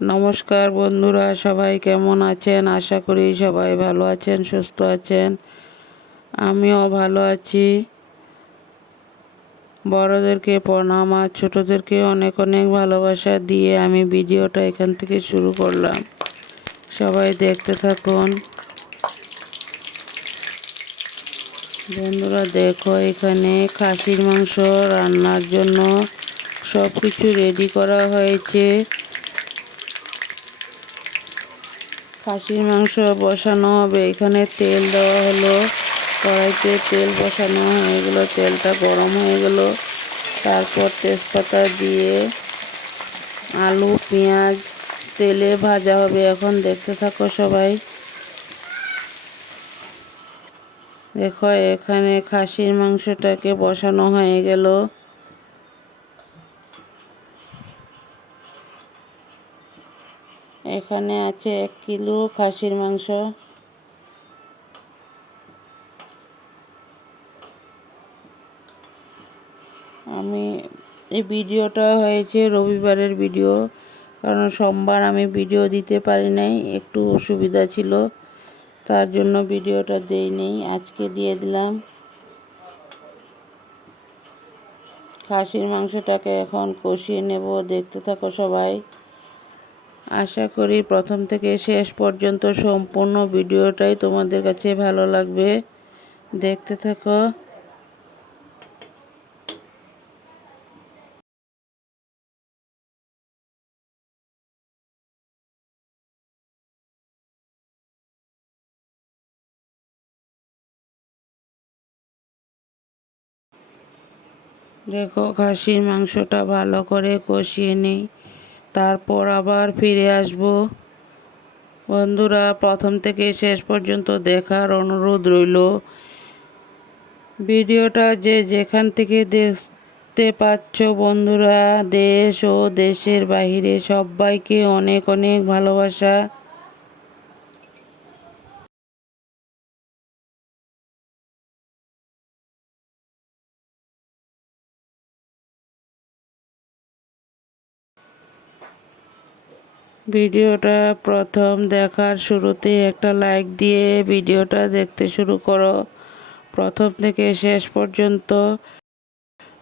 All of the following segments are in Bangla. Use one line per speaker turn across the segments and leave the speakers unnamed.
নমস্কার বন্ধুরা, সবাই কেমন আছেন? আশা করি সবাই ভালো আছেন, সুস্থ আছেন। আমিও ভালো আছি। বড়দেরকে প্রণাম আর ছোটোদেরকে অনেক অনেক ভালোবাসা দিয়ে আমি ভিডিওটা এখান থেকে শুরু করলাম। সবাই দেখতে থাকুন। বন্ধুরা, দেখো এখানে খাসির মাংস রান্নার জন্য সব কিছু রেডি করা হয়েছে। খাসির মাংস বসানো হবে। এখানে তেল দেওয়া হলো। কড়াইতে তেল বসানো হয়ে গেলো। তেলটা গরম হয়ে গেল। তারপর তেজপাতা দিয়ে আলু, পেঁয়াজ, তেলে ভাজা হবে। এখন দেখতে থাকো সবাই। দেখো, এখানে খাসির মাংসটাকে বসানো হয়ে গেল। এখানে আছে এক কিলো খাসির মাংস। আমি, এই ভিডিওটা হয়েছে রবিবারের ভিডিও, কারণ সোমবার আমি ভিডিও দিতে পারি নাই, একটু অসুবিধা ছিল, তার জন্য ভিডিওটা দেই নেই, আজকে দিয়ে দিলাম। খাসির মাংসটাকে এখন কষিয়ে নেব, দেখতে থাকো সবাই। আশা করি প্রথম থেকে শেষ পর্যন্ত সম্পূর্ণ ভিডিওটাই তোমাদের কাছে ভালো লাগবে। দেখতে থাকো। দেখো, খাসির মাংসটা ভালো করে কষিয়ে নিই। তারপর আবার ফিরে আসব। বন্ধুরা, প্রথম থেকে শেষ পর্যন্ত দেখার অনুরোধ রইল। ভিডিওটা যে যেখান থেকে দেখতে পাচ্ছ বন্ধুরা, দেশ ও দেশের বাহিরে সবাইকে অনেক অনেক ভালোবাসা। ভিডিওটা প্রথম দেখার শুরুতে একটা লাইক দিয়ে ভিডিওটা দেখতে শুরু করো। প্রথম থেকে শেষ পর্যন্ত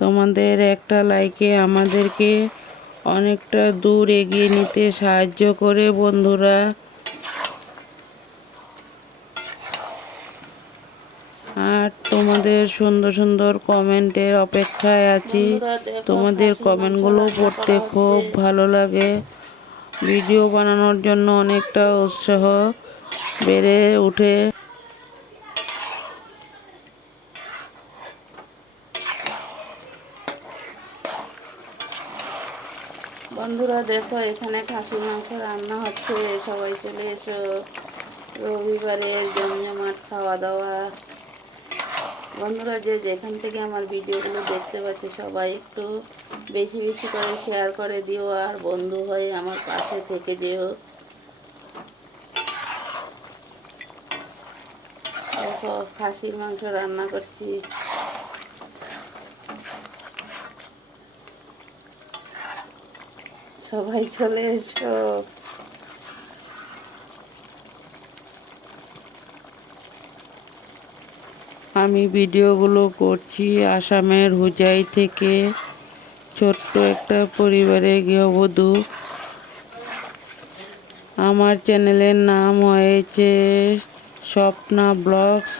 তোমাদের একটা লাইকে আমাদেরকে অনেকটা দূর এগিয়ে নিতে সাহায্য করে বন্ধুরা। আর তোমাদের সুন্দর সুন্দর কমেন্টের অপেক্ষায় আছি। তোমাদের কমেন্টগুলো পড়তে খুব ভালো লাগে। ভিডিও বানানোর জন্য অনেকটা উৎসাহ বেড়ে উঠে। বন্ধুরা, দেখো, এখানে খাসি মাংস রান্না হচ্ছে। সবাই চলে এসো। রবিবারের জমজমাট খাওয়া দাওয়া। বন্ধুরা, যে যেখান থেকে আমার ভিডিওগুলো দেখতে পাচ্ছে, সবাই একটু বেশি বেশি করে শেয়ার করে দিও, আর বন্ধু হয়ে আমার পাশে থেকে যেও। খাসির মাংস রান্না করছি। সবাই চলে এসো। আমি ভিডিওগুলো করছি আসামের হুজাই থেকে ছোট্ট একটা পরিবারের গৃহবধূ। আমার চ্যানেলের নাম হয়েছে স্বপ্না ব্লগস।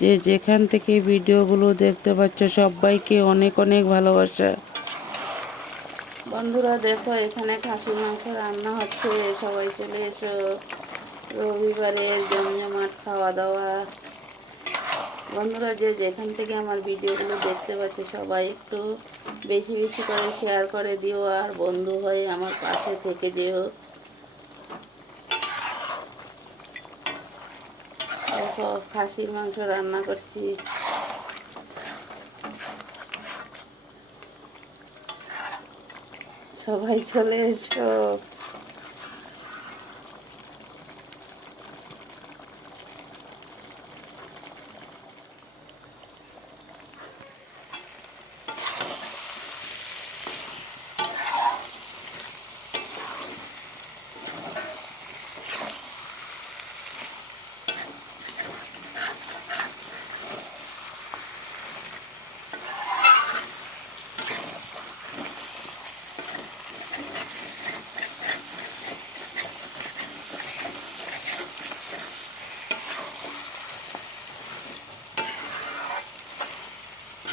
যে যেখান থেকে ভিডিওগুলো দেখতে পাচ্ছ, সবাইকে অনেক অনেক ভালোবাসা। বন্ধুরা, দেখো, এখানে খাসি মাংস রান্না হচ্ছে। সবাই চলে এসো। রবিবারের জমজমাট খাওয়া দাওয়া। বন্ধুরা যে যেখান থেকে আমার ভিডিওগুলো দেখতে পাচ্ছে, সবাই একটু বেশি বেশি করে শেয়ার করে দিও আর বন্ধু হয়ে আমার পাশে থেকে যেও। খাসির মাংস রান্না করছি। সবাই চলে এসো।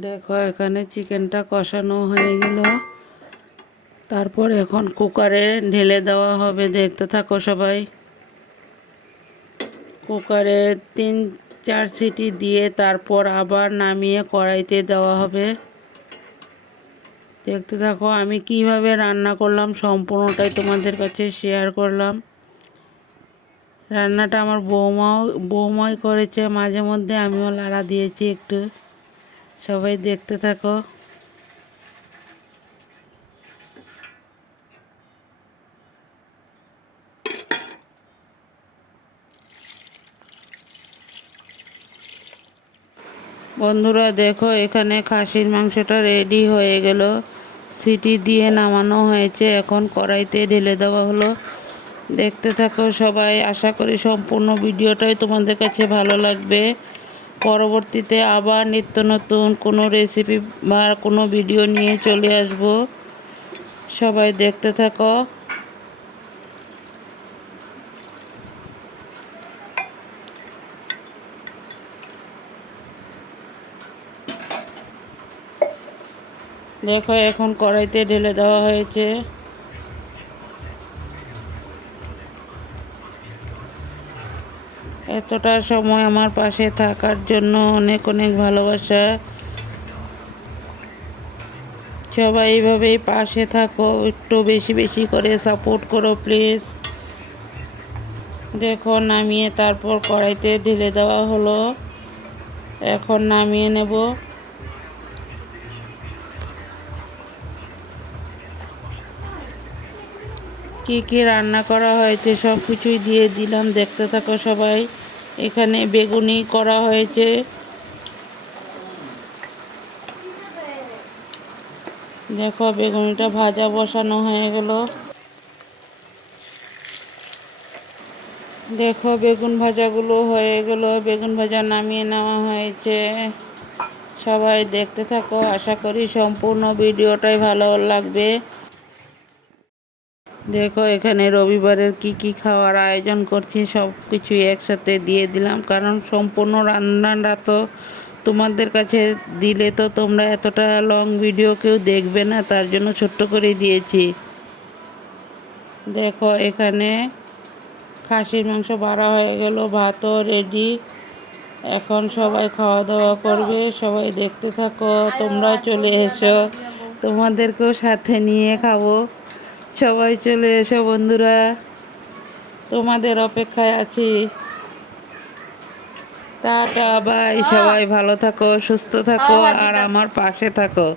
দেখো, এখানে চিকেনটা কষানো হয়ে গেল। তারপর এখন কুকারে ঢেলে দেওয়া হবে। দেখতে থাকো সবাই। কুকারে তিন, চার সিটি দিয়ে তারপর আবার নামিয়ে কড়াইতে দেওয়া হবে। দেখতে থাকো, আমি কীভাবে রান্না করলাম সম্পূর্ণটাই তোমাদের কাছে শেয়ার করলাম। রান্নাটা আমার বৌমাও, বৌমাই করেছে। মাঝে মধ্যে আমিও লাড়া দিয়েছি একটু। সবাই দেখতে থাকো। বন্ধুরা, দেখো, এখানে খাসির মাংসটা রেডি হয়ে গেল। সিটি দিয়ে নামানো হয়েছে। এখন কড়াইতে ঢেলে দেওয়া হলো। দেখতে থাকো সবাই। আশা করি সম্পূর্ণ ভিডিওটাই তোমাদের কাছে ভালো লাগবে। পরবর্তীতে আবার নিত্য নতুন কোনো রেসিপি বা কোনো ভিডিও নিয়ে চলে আসব। সবাই দেখতে থাকো। দেখো, এখন কড়াইতে ঢেলে দেওয়া হয়েছে। এতটা সময় আমার পাশে থাকার জন্য অনেক অনেক ভালোবাসা। সবাই এইভাবেই পাশে থাকো, একটু বেশি বেশি করে সাপোর্ট করো প্লিজ দেখো, নামিয়ে তারপর কড়াইতে ঢেলে দেওয়া হলো। এখন নামিয়ে নেব। কি কি রান্না করা হয়েছে সব কিছুই দিয়ে দিলাম, দেখতে থাকো সবাই। এখানে বেগুনি করা হয়েছে। দেখো, বেগুনিটা ভাজা বসানো হয়ে গেল। দেখো, বেগুন ভাজাগুলো হয়ে গেল। বেগুন ভাজা নামিয়ে নেওয়া হয়েছে। সবাই দেখতে থাকো। আশা করি সম্পূর্ণ ভিডিওটাই ভালো লাগবে। দেখো, এখানে রবিবারের কি কি খাওয়ার আয়োজন করছি, সব কিছুই একসাথে দিয়ে দিলাম। কারণ সম্পূর্ণ রান্নাটা তো তোমাদের কাছে দিলে তো তোমরা এতটা লং ভিডিও কেউ দেখবে না, তার জন্য ছোট্ট করে দিয়েছি। দেখো, এখানে খাসির মাংস বাড়া হয়ে গেল, ভাতও রেডি এখন সবাই খাওয়া দাওয়া করবে, সবাই দেখতে থাকো, তোমরাও চলে এসো। তোমাদেরকেও সাথে নিয়ে খাব। সবাই চলে এসো বন্ধুরা। তোমাদের অপেক্ষায় আছি। Ta ta bye. সবাই ভালো থাকো সুস্থ থাকো আর আমার পাশে থাকো।